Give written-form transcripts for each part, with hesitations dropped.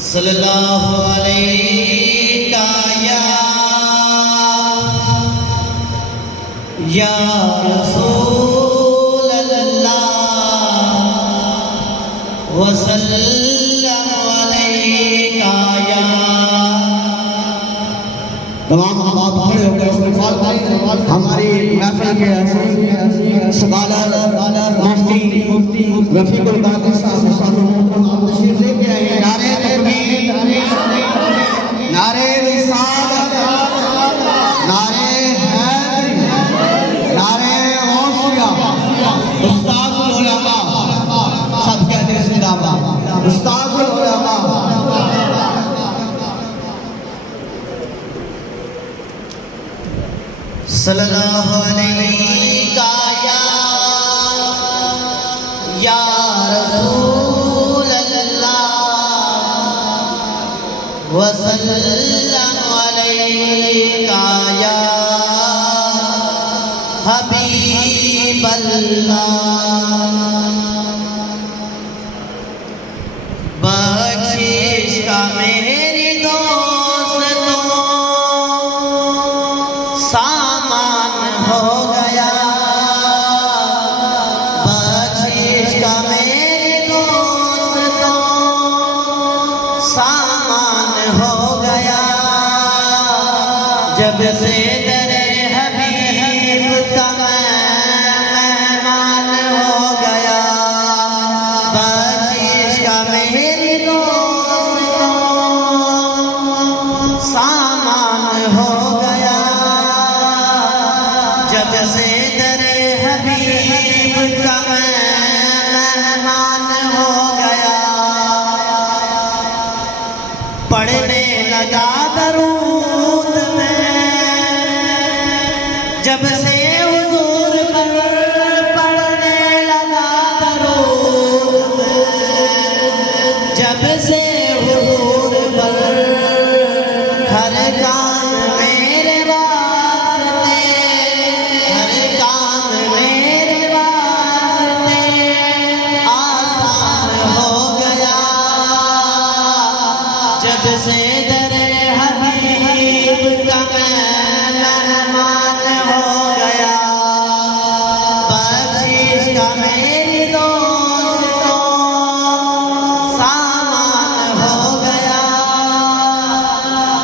सल्लल्लाहु अलैहि या रसूल अल्लाह वसल्लम अलैका या। तमाम आप खड़े हो गए हमारी महफिल के सदालर मुफ्ती रफीकुल कादिर साहब आप तशरीफ लेके आए। नारे तकबीर, नारे रिसालत, नारे हैदरी, नारे गौसिया, उस्तादुल उलमा, सब कहते हैं जिंदाबाद उस्तादुल उलमा। सल्लल्लाहु अलैहि या रसूल अल्लाह वसल्लम अलैका या हबीब अल्लाह। बख्शिश का मेरी दोस्तों सामान हो गया, बख्शिश का मेरे दोस्तों सामान हो गया। जब से दरे हबीब का मेहमान हो गया, बख्शिश का मेरे दोस्तों सामान हो गया। जब से दरे हबीब का मेहमान हो गया, पढ़ने लगा दरूद में। जब से हुजूर पर पढ़ने लगा दरूद में, जब से हुजूर पर हर काम मेरे वास्ते, हर काम मेरे वास्ते आसान हो गया। जब से दरे हबीब का मेहमान हो गया, बख्शिश का मेरी दोस्तों सामान हो गया।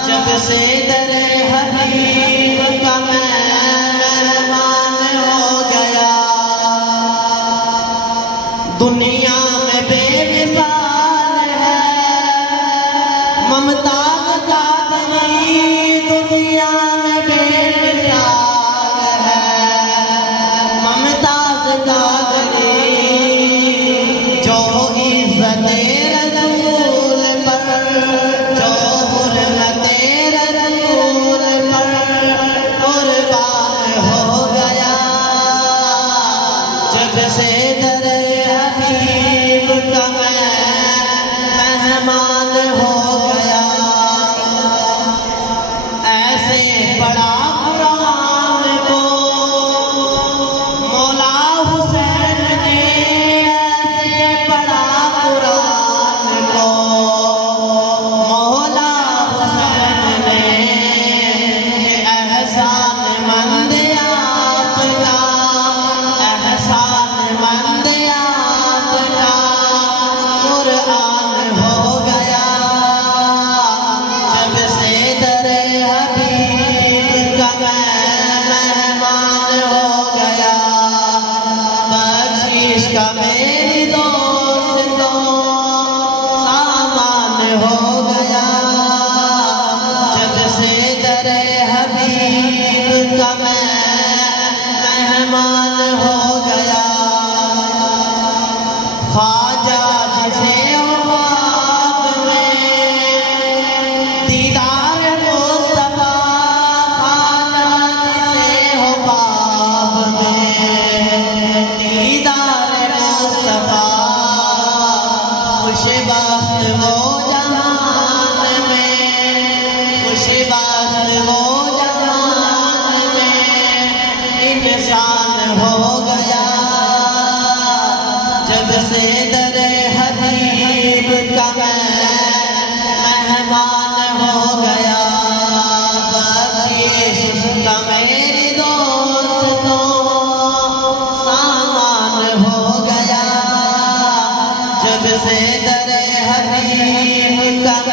जब से दरे हबीब का मेहमान हो गया, दुनिया में बेमिसाल है ममताज कादरी, दुनिया में बेमिसाल है ममताज कादरी। जो इज्जत रसूल पर, जो हुर्मत रसूल पर कुर्बान हो गया। जब से दरे हबीब का मेहमान हो गया, ऐसे पढ़ा कुरान को मौला हुसैन ने, ऐसे पढ़ा कुरान को मौला हुसैन ने। एहसान मंद आपका, एहसान मंद आपका कुरान हो गया। जब से दरे हबीब का मेहमान हो गया, बख्शिश का मेरी दोस्तों सामान हो गया। जब से दरे हबीब का मेहमान हो गया, ख्वाजा जिसे ख्वाब में दीदार मुस्तफा, ख्वाजा जिसे ख्वाब में दीदार मुस्तफा, खुशबख्त वो जहान में, खुशबख्त वो जहान में इंसान हो गया। जब से तुझसे दरे हबीब का